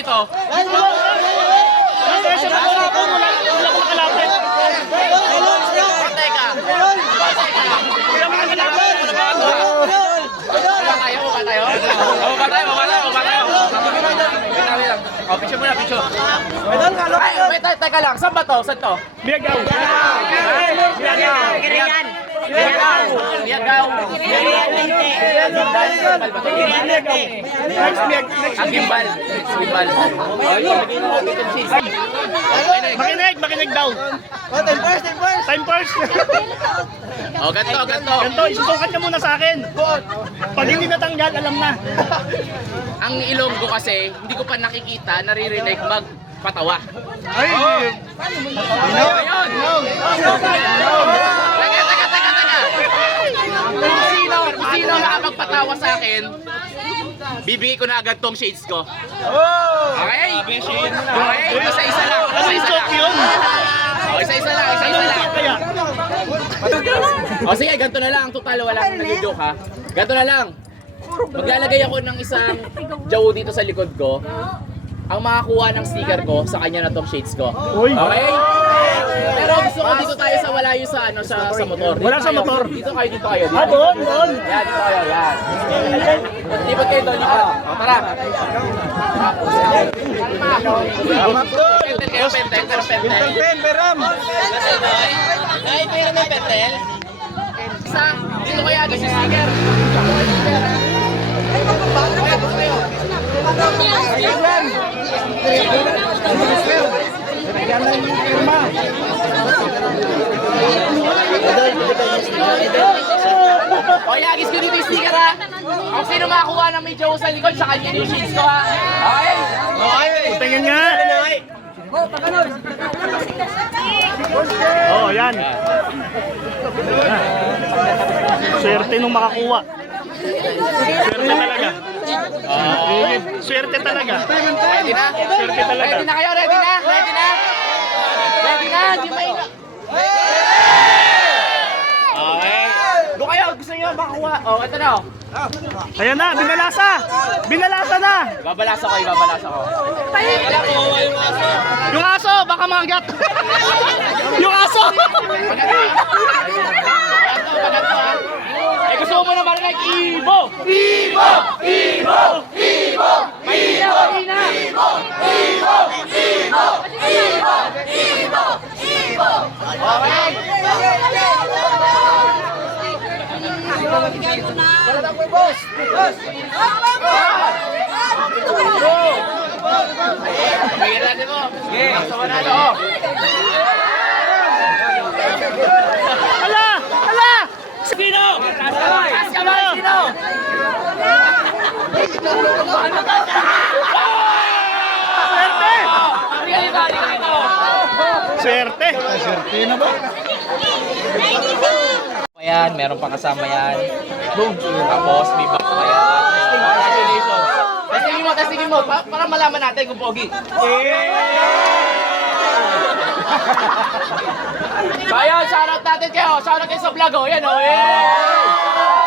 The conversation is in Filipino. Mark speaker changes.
Speaker 1: ito? Wait wait. Oh, picture muna, picture. Ay, wait, te- teka lang. Saan ba to? Saan to?
Speaker 2: Biagaw.
Speaker 1: Kiriyan. Biagaw. Biagaw.
Speaker 2: Next, next, next.
Speaker 1: Ang gimbal. Gimbal. Oh, yun. Lagay na natin itong cheese.
Speaker 2: Makinig, makinig daw. Time first.
Speaker 1: Oh, ganito, ganito.
Speaker 2: Ganito, isusukat niya muna sa akin. Pag hindi natanggal, alam na.
Speaker 1: Ang ilong ko kasi, hindi ko pa nakikita, naririnig magpatawa.
Speaker 2: Ay,
Speaker 1: Ayun! Teka, teka, teka, teka! Kung sino, kung sino nakapagpatawa sa akin, bibigay ko na agad tong shades ko. Okay? Okay? Isa-isa lang.
Speaker 2: ano yung
Speaker 1: Isa-isa lang.
Speaker 2: yun?
Speaker 1: Oh, isa-isa lang. Isa-isa lang.
Speaker 2: joke kaya?
Speaker 1: O sige, ganito na lang. Total, wala akong nag-joke ha. Ganito na lang. Maglalagay ako ng isang jaw dito sa likod ko. Ang makakuha ng sticker ko, sa kanya na tong shades ko. Okay? Pero gusto ko dito tayo sa malayo sa ano sa sa motor.
Speaker 2: Wala sa motor.
Speaker 1: Dito kayo, dito kayo.
Speaker 2: Ah, doon, doon.
Speaker 1: Yan, dito kayo, yan. Lipat kayo doon, lipat. O, tara. Pentel kayo, pentel, pero pentel.
Speaker 3: Pen, peram.
Speaker 1: Ay, pero may pentel. Isa, dito kaya agad si sticker. Kaya, gusto kayo. O, yagis ko dito yung sticker ha. Kung sino makakuha ng may jowa sa likod, sa kanya yung sheets ko ha. Okay?
Speaker 2: Tingin nga. Oh, yan. Swerte nung makakuha. Swerte talaga. Swerte talaga.
Speaker 1: Ready na?
Speaker 2: Swerte talaga.
Speaker 1: Ready na kayo? Ready na? Ready na? Ready na? Di may... Okay. Doon kayo, gusto makakuha. Oh, ito na. oh.
Speaker 2: Ayan na, binalasa. Binalasa na.
Speaker 1: Babalasa ko, babalasa ko.
Speaker 2: Yung aso, baka magat. Yung aso.
Speaker 1: Paganto, paganto ha. Eh, gusto mo naman like Ibo! Ibo! Ibo! Ibo! Mahina, mahina! Ibo! Ibo! Ibo! Ibo! Ibo! Ibo! Okay? Mahira din mo. Sige. Sa manalo. oh.
Speaker 2: Ala, ala.
Speaker 1: Sino? Sino? Dito.
Speaker 2: Swerte. Swerte na ba?
Speaker 1: Ayan, meron pa kasama yan. Boom! Tapos, may box pa yan. Congratulations! Testingin mo, testingin mo, pa- para malaman natin kung pogi. so ayun, shoutout natin kayo. Shoutout kayo sa vlog, oh. Yan, oh. Yeah!